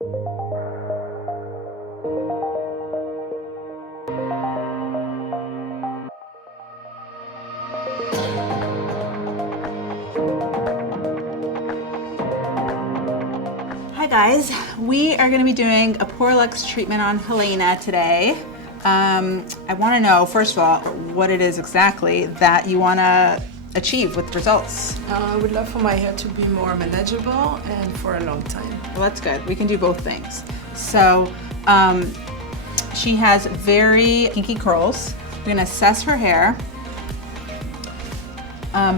Hi guys, we are going to be doing a Pura Luxe treatment on Helena today. I want to know, first of all, what it is exactly that you want to achieve with results. I would love for my hair to be more manageable and for a long time. Well, that's good. We can do both things. So she has very kinky curls. We're going to assess her hair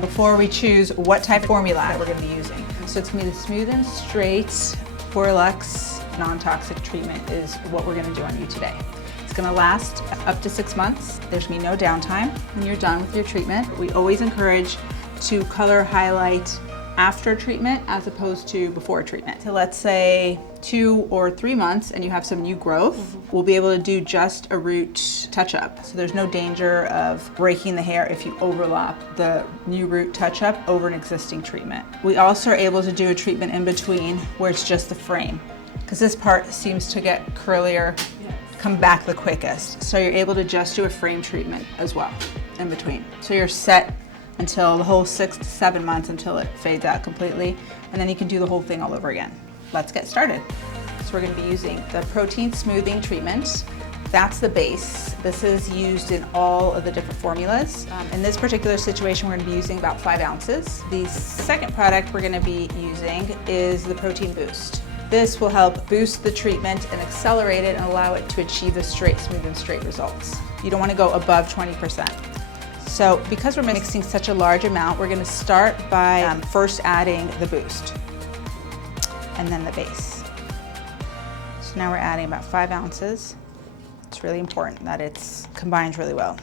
before we choose what type of formula that we're going to be using. So it's going to be the smooth and straight Pura Luxe non-toxic treatment is what we're going to do on you today. It's going to last up to 6 months. There's going to be no downtime when you're done with your treatment. We always encourage to color highlight after treatment as opposed to before treatment. So let's say 2 or 3 months and you have some new growth, we'll be able to do just a root touch-up. So there's no danger of breaking the hair if you overlap the new root touch-up over an existing treatment. We also are able to do a treatment in between where it's just the frame, because this part seems to get curlier, come back the quickest. So you're able to just do a frame treatment as well in between. So you're set until the whole 6 to 7 months until it fades out completely, and then you can do the whole thing all over again. Let's get started. So we're going to be using the protein smoothing treatment. That's the base. This is used in all of the different formulas. In this particular situation, we're going to be using about 5 ounces. The second product we're going to be using is the protein boost. This will help boost the treatment and accelerate it and allow it to achieve the straight, smooth and straight results. You don't want to go above 20%. So because we're mixing such a large amount, we're going to start by first adding the boost and then the base. So now we're adding about 5 ounces. It's really important that it's combined really well.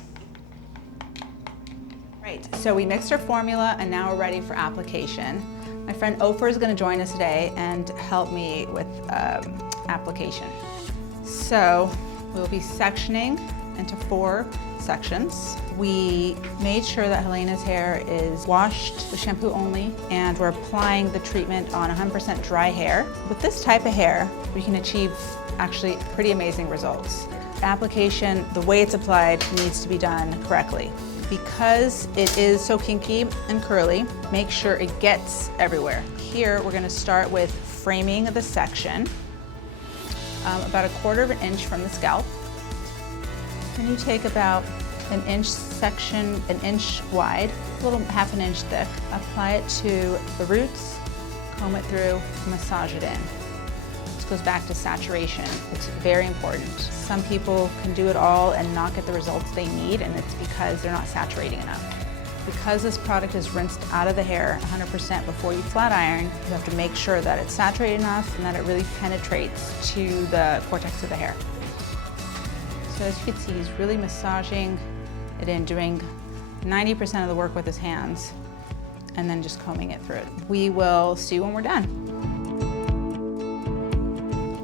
Right, so we mixed our formula and now we're ready for application. My friend Ofer is going to join us today and help me with application. So we'll be sectioning into 4 sections. We made sure that Helena's hair is washed with shampoo only, and we're applying the treatment on 100% dry hair. With this type of hair, we can achieve actually pretty amazing results. Application, the way it's applied, needs to be done correctly. Because it is so kinky and curly, make sure it gets everywhere. Here, we're gonna start with framing the section, about 1/4 inch from the scalp. Then you take about an inch section, 1 inch wide, a little 1/2 inch thick, apply it to the roots, comb it through, massage it in. This goes back to saturation. It's very important. Some people can do it all and not get the results they need, and it's because they're not saturating enough. Because this product is rinsed out of the hair 100% before you flat iron, you have to make sure that it's saturated enough and that it really penetrates to the cortex of the hair. So as you can see, he's really massaging it in, doing 90% of the work with his hands, and then just combing it through. We will see when we're done.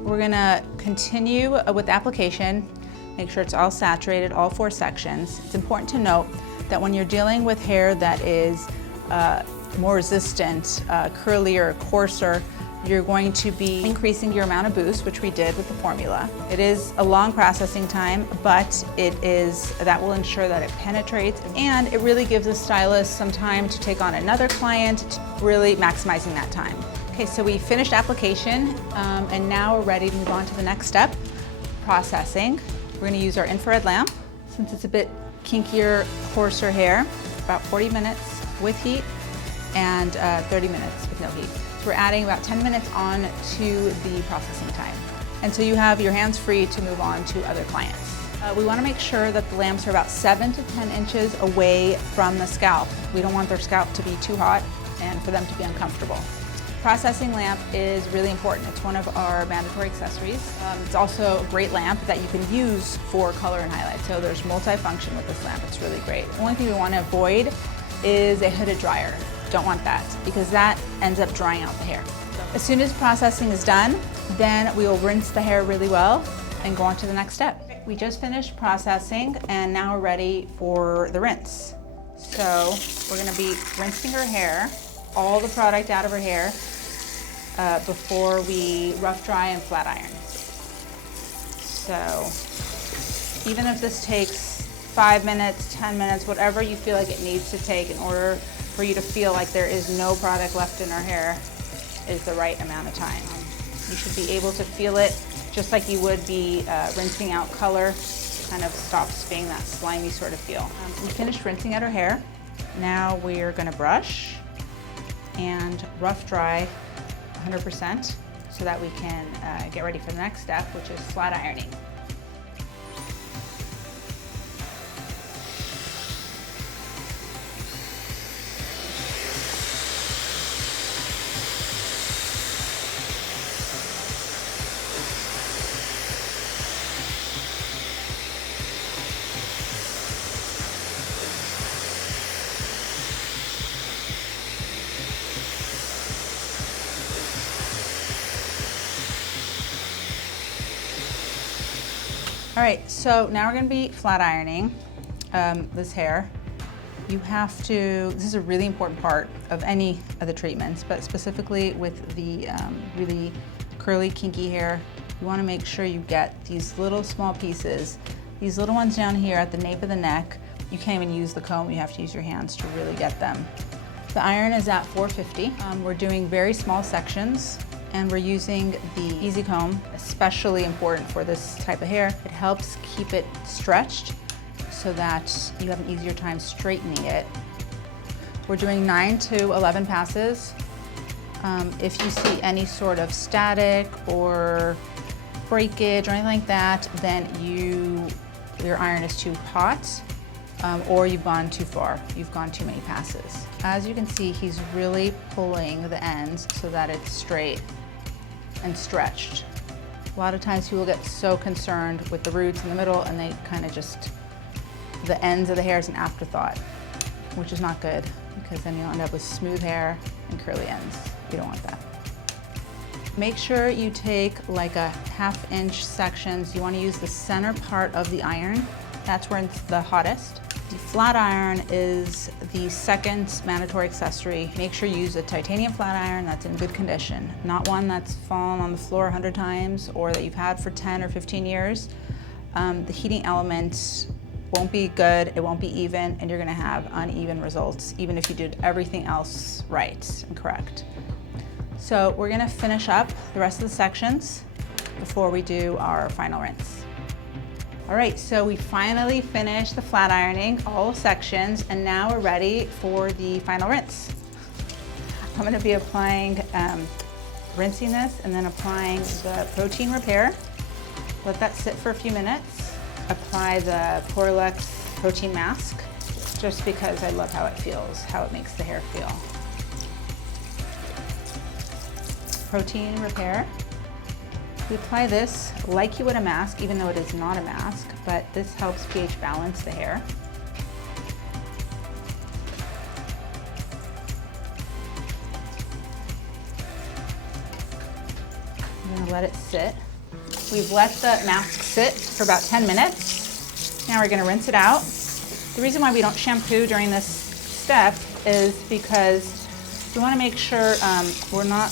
We're gonna continue with application, make sure it's all saturated, all 4 sections. It's important to note that when you're dealing with hair that is more resistant, curlier, coarser, you're going to be increasing your amount of boost, which we did with the formula. It is a long processing time, but that will ensure that it penetrates, and it really gives the stylist some time to take on another client, really maximizing that time. Okay, so we finished application, and now we're ready to move on to the next step, processing. We're gonna use our infrared lamp. Since it's a bit kinkier, coarser hair, about 40 minutes with heat and 30 minutes with no heat. We're adding about 10 minutes on to the processing time. And so you have your hands free to move on to other clients. We want to make sure that the lamps are about 7 to 10 inches away from the scalp. We don't want their scalp to be too hot and for them to be uncomfortable. Processing lamp is really important. It's one of our mandatory accessories. It's also a great lamp that you can use for color and highlight. So there's multi-function with this lamp. It's really great. The only thing we want to avoid is a hooded dryer. Don't want that, because that ends up drying out the hair. As soon as processing is done, then we will rinse the hair really well and go on to the next step. We just finished processing and now we're ready for the rinse. So we're gonna be rinsing her hair, all the product out of her hair, before we rough dry and flat iron. So even if this takes 5 minutes, 10 minutes, whatever you feel like it needs to take in order for you to feel like there is no product left in our hair is the right amount of time. You should be able to feel it just like you would be rinsing out color. Kind of stops being that slimy sort of feel. We finished rinsing out our hair. Now we're gonna brush and rough dry 100% so that we can get ready for the next step, which is flat ironing. All right, so now we're gonna be flat ironing this hair. You have to, this is a really important part of any of the treatments, but specifically with the really curly, kinky hair, you wanna make sure you get these little small pieces, these little ones down here at the nape of the neck. You can't even use the comb, you have to use your hands to really get them. The iron is at 450. We're doing very small sections, and we're using the Easy Comb, especially important for this type of hair. It helps keep it stretched so that you have an easier time straightening it. We're doing 9 to 11 passes. If you see any sort of static or breakage or anything like that, then your iron is too hot or you've gone too far. You've gone too many passes. As you can see, he's really pulling the ends so that it's straight and stretched. A lot of times people get so concerned with the roots in the middle and they kind of just, the ends of the hair is an afterthought, which is not good because then you'll end up with smooth hair and curly ends. You don't want that. Make sure you take like a 1/2 inch sections. You want to use the center part of the iron. That's where it's the hottest. The flat iron is the second mandatory accessory. Make sure you use a titanium flat iron that's in good condition, not one that's fallen on the floor 100 times or that you've had for 10 or 15 years. The heating element won't be good, it won't be even, and you're gonna have uneven results, even if you did everything else right and correct. So we're gonna finish up the rest of the sections before we do our final rinse. All right, so we finally finished the flat ironing, all sections, and now we're ready for the final rinse. I'm gonna be applying, rinsing this and then applying the protein repair. Let that sit for a few minutes. Apply the Pura Luxe protein mask, just because I love how it feels, how it makes the hair feel. Protein repair. We apply this like you would a mask, even though it is not a mask, but this helps pH balance the hair. I'm gonna let it sit. We've let the mask sit for about 10 minutes. Now we're gonna rinse it out. The reason why we don't shampoo during this step is because we wanna make sure we're not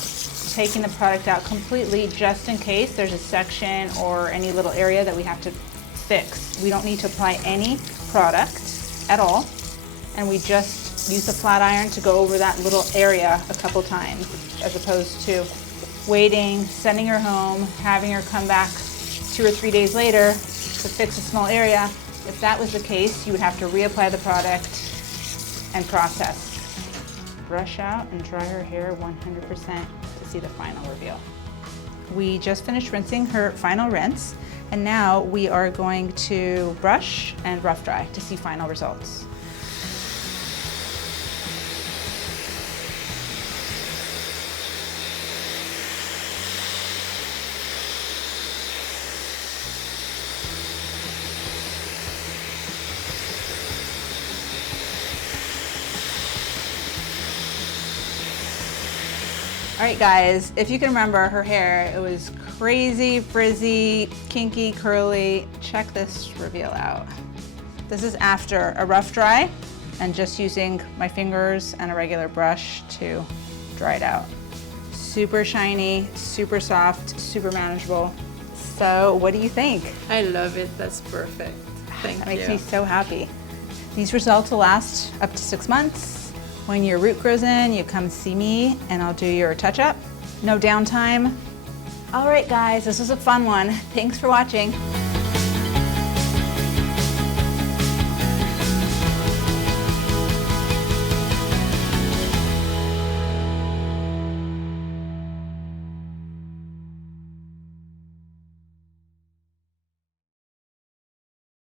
taking the product out completely just in case there's a section or any little area that we have to fix. We don't need to apply any product at all, and we just use the flat iron to go over that little area a couple times, as opposed to waiting, sending her home, having her come back 2 or 3 days later to fix a small area. If that was the case, you would have to reapply the product and process. Brush out and dry her hair 100% to see the final reveal. We just finished rinsing her final rinse, and now we are going to brush and rough dry to see final results. All right, guys, if you can remember her hair, it was crazy, frizzy, kinky, curly. Check this reveal out. This is after a rough dry and just using my fingers and a regular brush to dry it out. super shiny, super soft, super manageable. So what do you think? I love it. That's perfect. Thank you. That makes me so happy. These results will last up to 6 months. When your root grows in, you come see me and I'll do your touch-up. No downtime. All right, guys, this was a fun one. Thanks for watching.